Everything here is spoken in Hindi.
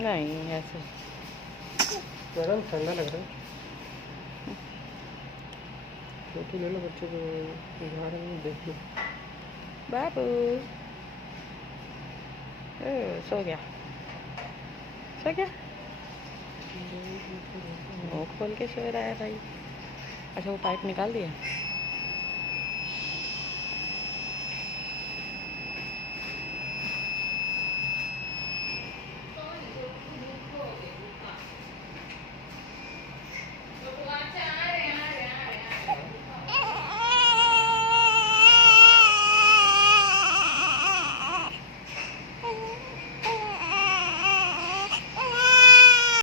नहीं ऐसे गरम ठंडा लग रहा है। फोटो ले लो बच्चे को, गार्डन में देख लो। बाबू सो गया, सो गया, मुँह खोल के सो रहा है भाई। अच्छा वो पाइप निकाल दिया।